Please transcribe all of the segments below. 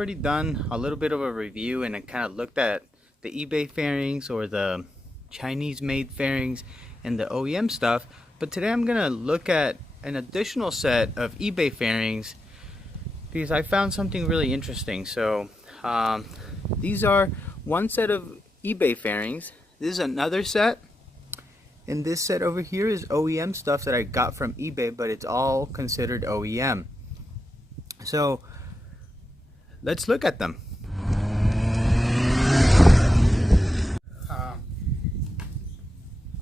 already done a little bit of a review and I kind of looked at the eBay fairings or the Chinese made fairings and the OEM stuff, but today I'm gonna look at an additional set of eBay fairings because I found something really interesting. So these are one set of eBay fairings. This is another set, and this set over here is OEM stuff that I got from eBay, but it's all considered OEM. So let's look at them.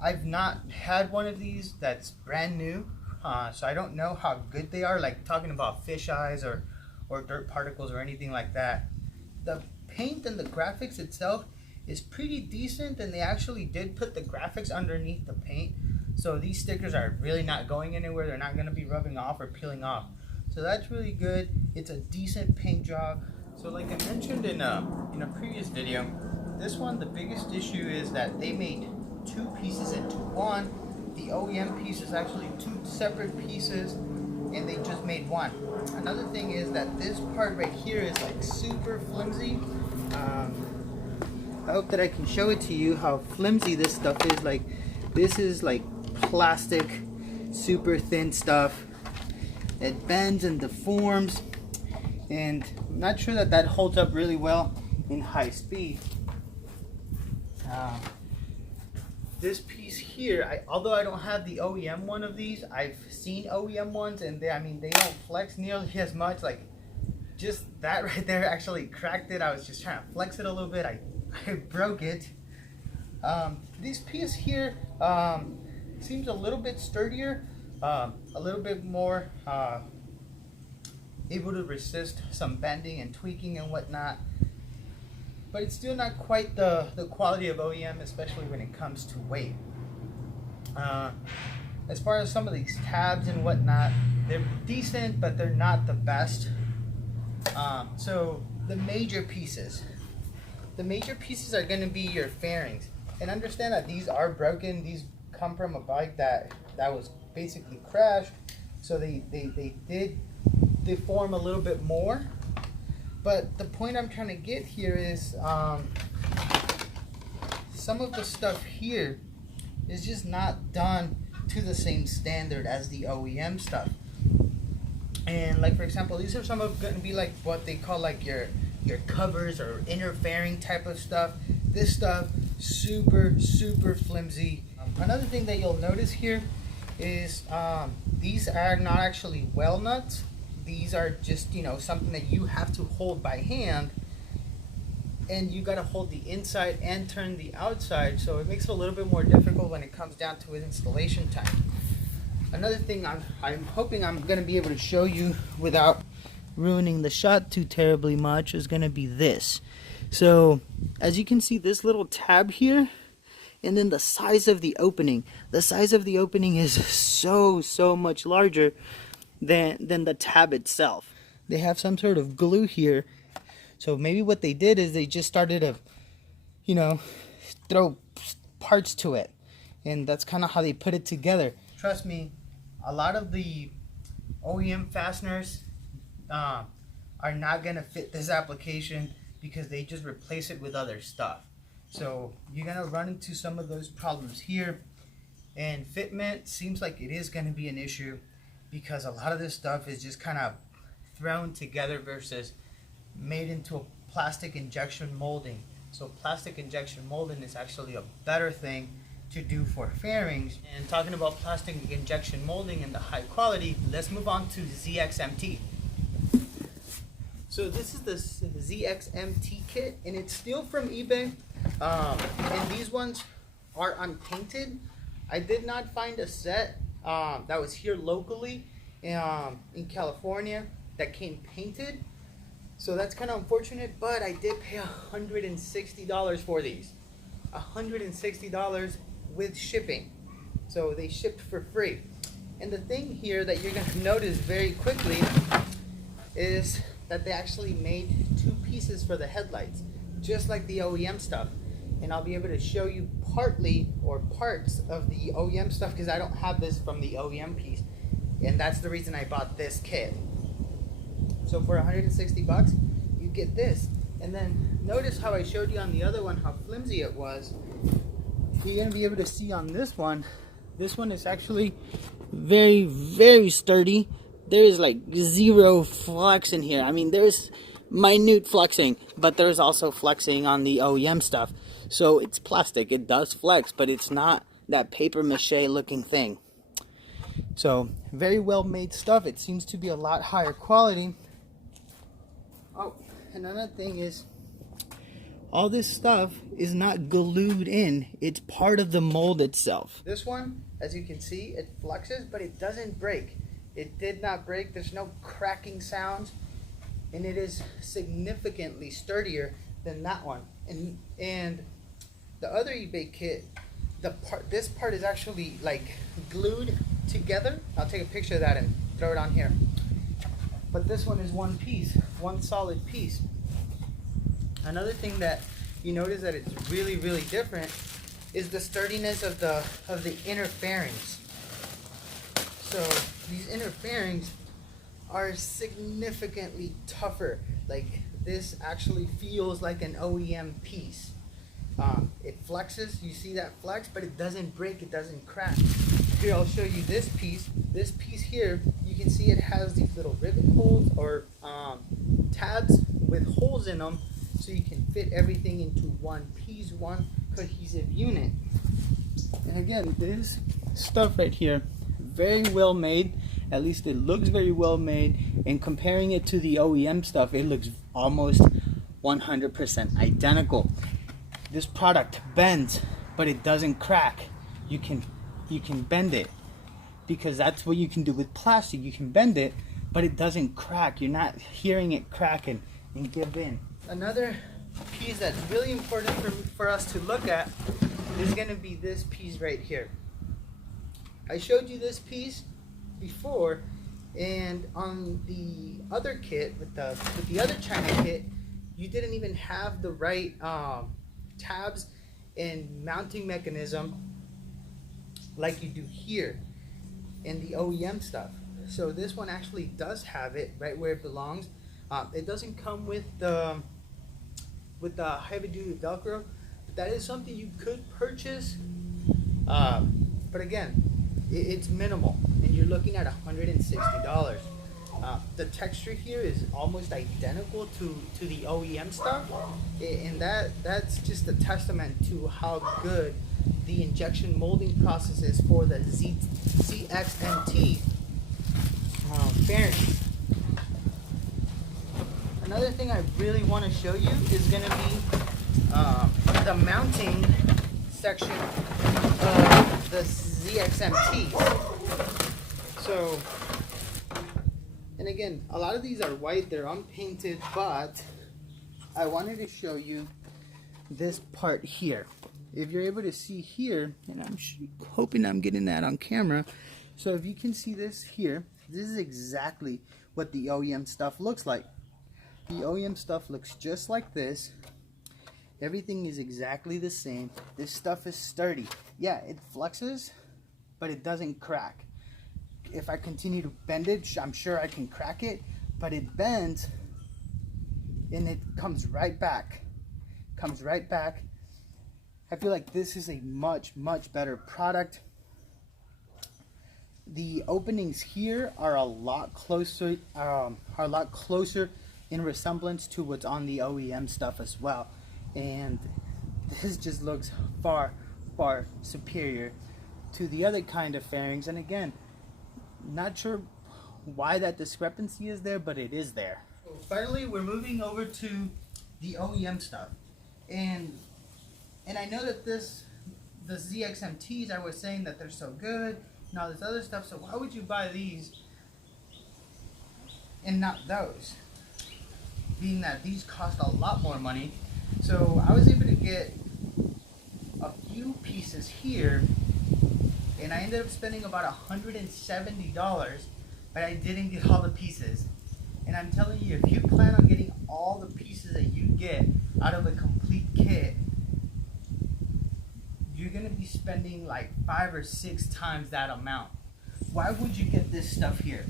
I've not had one of these that's brand new, so I don't know how good they are, like talking about fish eyes or dirt particles or anything like that. The paint and the graphics itself is pretty decent, and they actually did put the graphics underneath the paint, so these stickers are really not going anywhere. They're not going to be rubbing off or peeling off, so that's really good. It's a decent paint job. So like I mentioned in a previous video, this one, the biggest issue is that they made two pieces into one. The OEM piece is actually two separate pieces, and they just made one. Another thing is that this part right here is like super flimsy. I hope that I can show it to you how flimsy this stuff is. Like, this is like plastic, super thin stuff. It bends and deforms, and I'm not sure that holds up really well in high speed. This piece here, although I don't have the OEM one of these, I've seen OEM ones, and they don't flex nearly as much. Like, just that right there actually cracked it. I was just trying to flex it a little bit. I broke it. This piece here seems a little bit sturdier, a little bit more able to resist some bending and tweaking and whatnot. But it's still not quite the quality of OEM, especially when it comes to weight. As far as some of these tabs and whatnot, they're decent, but they're not the best. So the major pieces are going to be your fairings. And understand that these are broken. These come from a bike that was basically crashed. So they did deform a little bit more. But the point I'm trying to get here is some of the stuff here is just not done to the same standard as the OEM stuff. And like, for example, these are some of going to be like what they call like your covers or inner fairing type of stuff. This stuff super flimsy. Another thing that you'll notice here is these are not actually well nuts. These are just, something that you have to hold by hand, and you got to hold the inside and turn the outside, so it makes it a little bit more difficult when it comes down to installation time. Another thing I'm hoping I'm going to be able to show you without ruining the shot too terribly much is going to be this. So as you can see, this little tab here, and then the size of the opening. The size of the opening is so much larger than the tab itself. They have some sort of glue here, so maybe what they did is they just started to throw parts to it, and that's kind of how they put it together. Trust me, a lot of the OEM fasteners are not gonna fit this application because they just replace it with other stuff. So you're gonna run into some of those problems here, and fitment seems like it is gonna be an issue, because a lot of this stuff is just kind of thrown together versus made into a plastic injection molding. So plastic injection molding is actually a better thing to do for fairings. And talking about plastic injection molding and the high quality, let's move on to ZXMT. So this is the ZXMT kit, and it's still from eBay, and these ones are unpainted. I did not find a set that was here locally in California that came painted, so that's kind of unfortunate. But I did pay $160 for these, $160 with shipping, so they shipped for free. And the thing here that you're going to notice very quickly is that they actually made two pieces for the headlights, just like the OEM stuff. And I'll be able to show you partly or parts of the OEM stuff because I don't have this from the OEM piece, and that's the reason I bought this kit. So for 160 bucks, you get this. And then notice how I showed you on the other one how flimsy it was. You're going to be able to see on this one is actually very, very sturdy. There is like zero flex in here. I mean, there's minute flexing, but there's also flexing on the OEM stuff. So it's plastic, it does flex, but it's not that paper mache looking thing. So very well made stuff. It seems to be a lot higher quality. Oh, another thing is, all this stuff is not glued in. It's part of the mold itself. This one, as you can see, it flexes, but it doesn't break. It did not break. There's no cracking sounds, and it is significantly sturdier than that one. And the other eBay kit, this part is actually like glued together. I'll take a picture of that and throw it on here. But this one is one piece, one solid piece. Another thing that you notice that it's really, really different is the sturdiness of the inner fairings. So these inner fairings are significantly tougher. Like this actually feels like an OEM piece. It flexes, you see that flex, but it doesn't break, it doesn't crack. Here, I'll show you this piece. This piece here, you can see it has these little rivet holes or tabs with holes in them, so you can fit everything into one piece, one cohesive unit. And again, this stuff right here, very well made. At least it looks very well made. And comparing it to the OEM stuff, it looks almost 100% identical. This product bends, but it doesn't crack. You can bend it, because that's what you can do with plastic. You can bend it, but it doesn't crack. You're not hearing it crack and give in. Another piece that's really important for us to look at is going to be this piece right here. I showed you this piece before, and on the other kit, with the other China kit, you didn't even have the right tabs and mounting mechanism like you do here in the OEM stuff. So this one actually does have it right where it belongs. It doesn't come with the heavy duty Velcro, but that is something you could purchase. But again, it's minimal, and you're looking at $160. The texture here is almost identical to the OEM stuff, and that's just a testament to how good the injection molding process is for the ZXMT fairings. Another thing I really want to show you is going to be the mounting section of the ZXMTs. So, and again, a lot of these are white, they're unpainted, but I wanted to show you this part here. If you're able to see here, and I'm hoping I'm getting that on camera, so if you can see this here, this is exactly what the OEM stuff looks like. The OEM stuff looks just like this. Everything is exactly the same. This stuff is sturdy. Yeah, it flexes, but it doesn't crack. If I continue to bend it, I'm sure I can crack it, but it bends and it comes right back. Comes right back. I feel like this is a much, much better product. The openings here are a lot closer, in resemblance to what's on the OEM stuff as well. And this just looks far, far superior to the other kind of fairings. And again, not sure why that discrepancy is there, but it is there. So finally, we're moving over to the OEM stuff. And I know that the ZXMTs, I was saying that they're so good and all this other stuff, so why would you buy these and not those? Being that these cost a lot more money. So I was able to get a few pieces here, and I ended up spending about $170, but I didn't get all the pieces. And I'm telling you, if you plan on getting all the pieces that you get out of a complete kit, you're gonna be spending like 5 or 6 times that amount. Why would you get this stuff here?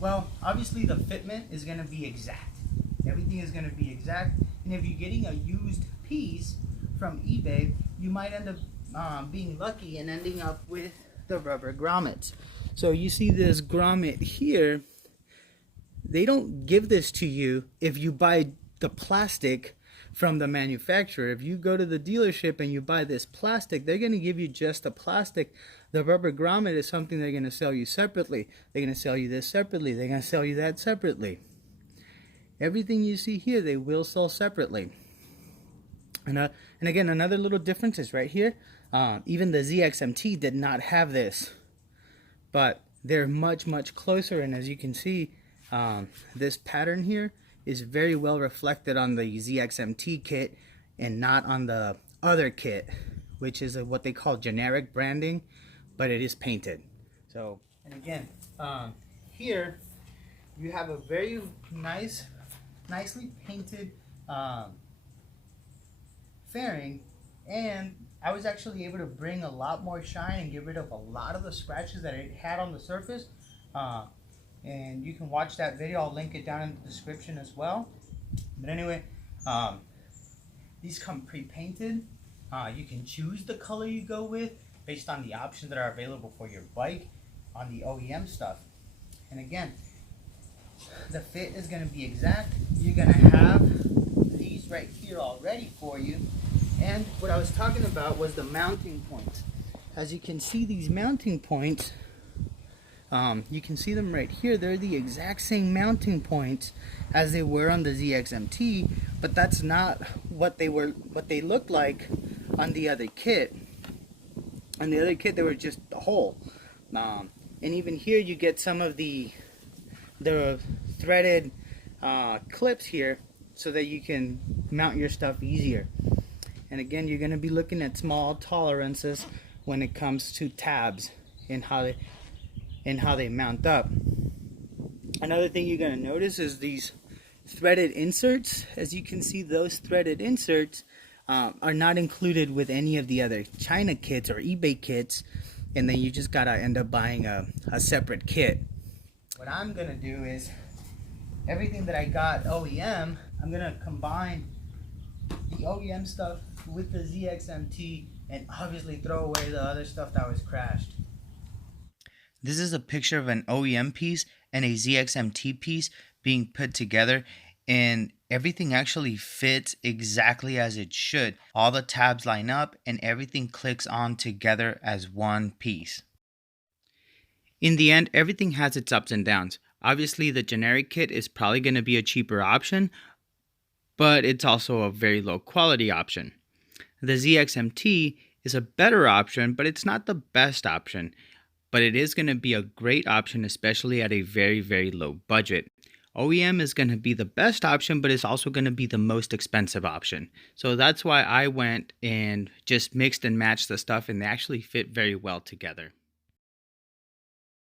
Well, obviously the fitment is gonna be exact. Everything is going to be exact. And if you're getting a used piece from eBay, you might end up being lucky and ending up with the rubber grommets. So you see this grommet here, they don't give this to you if you buy the plastic from the manufacturer. If you go to the dealership and you buy this plastic, they're going to give you just the plastic. The rubber grommet is something they're going to sell you separately. They're going to sell you this separately. They're going to sell you that separately. Everything you see here, they will sell separately. And again, another little difference is right here. Even the ZXMT did not have this, but they're much, much closer. And as you can see, this pattern here is very well reflected on the ZXMT kit and not on the other kit, which is what they call generic branding, but it is painted. So, and again, here you have a very nicely painted fairing, and I was actually able to bring a lot more shine and get rid of a lot of the scratches that it had on the surface. And you can watch that video. I'll link it down in the description as well. But anyway, these come pre-painted. You can choose the color you go with based on the options that are available for your bike on the OEM stuff. And again, the fit is going to be exact. You're going to have these right here all ready for you. And what I was talking about was the mounting points. As you can see, these mounting points, you can see them right here. They're the exact same mounting points as they were on the ZXMT, but that's not what they looked like on the other kit. On the other kit, they were just a hole. And even here, you get some of the threaded clips here so that you can mount your stuff easier. And again, you're going to be looking at small tolerances when it comes to tabs and how they mount up. Another thing you're going to notice is these threaded inserts. As you can see, those threaded inserts are not included with any of the other China kits or eBay kits, and then you just got to end up buying a separate kit. What I'm going to do is everything that I got OEM, I'm going to combine the OEM stuff with the ZXMT and obviously throw away the other stuff that was crashed. This is a picture of an OEM piece and a ZXMT piece being put together, and everything actually fits exactly as it should. All the tabs line up and everything clicks on together as one piece. In the end, everything has its ups and downs. Obviously, the generic kit is probably going to be a cheaper option, but it's also a very low quality option. The ZXMT is a better option, but it's not the best option. But it is going to be a great option, especially at a very, very low budget. OEM is going to be the best option, but it's also going to be the most expensive option. So that's why I went and just mixed and matched the stuff, and they actually fit very well together.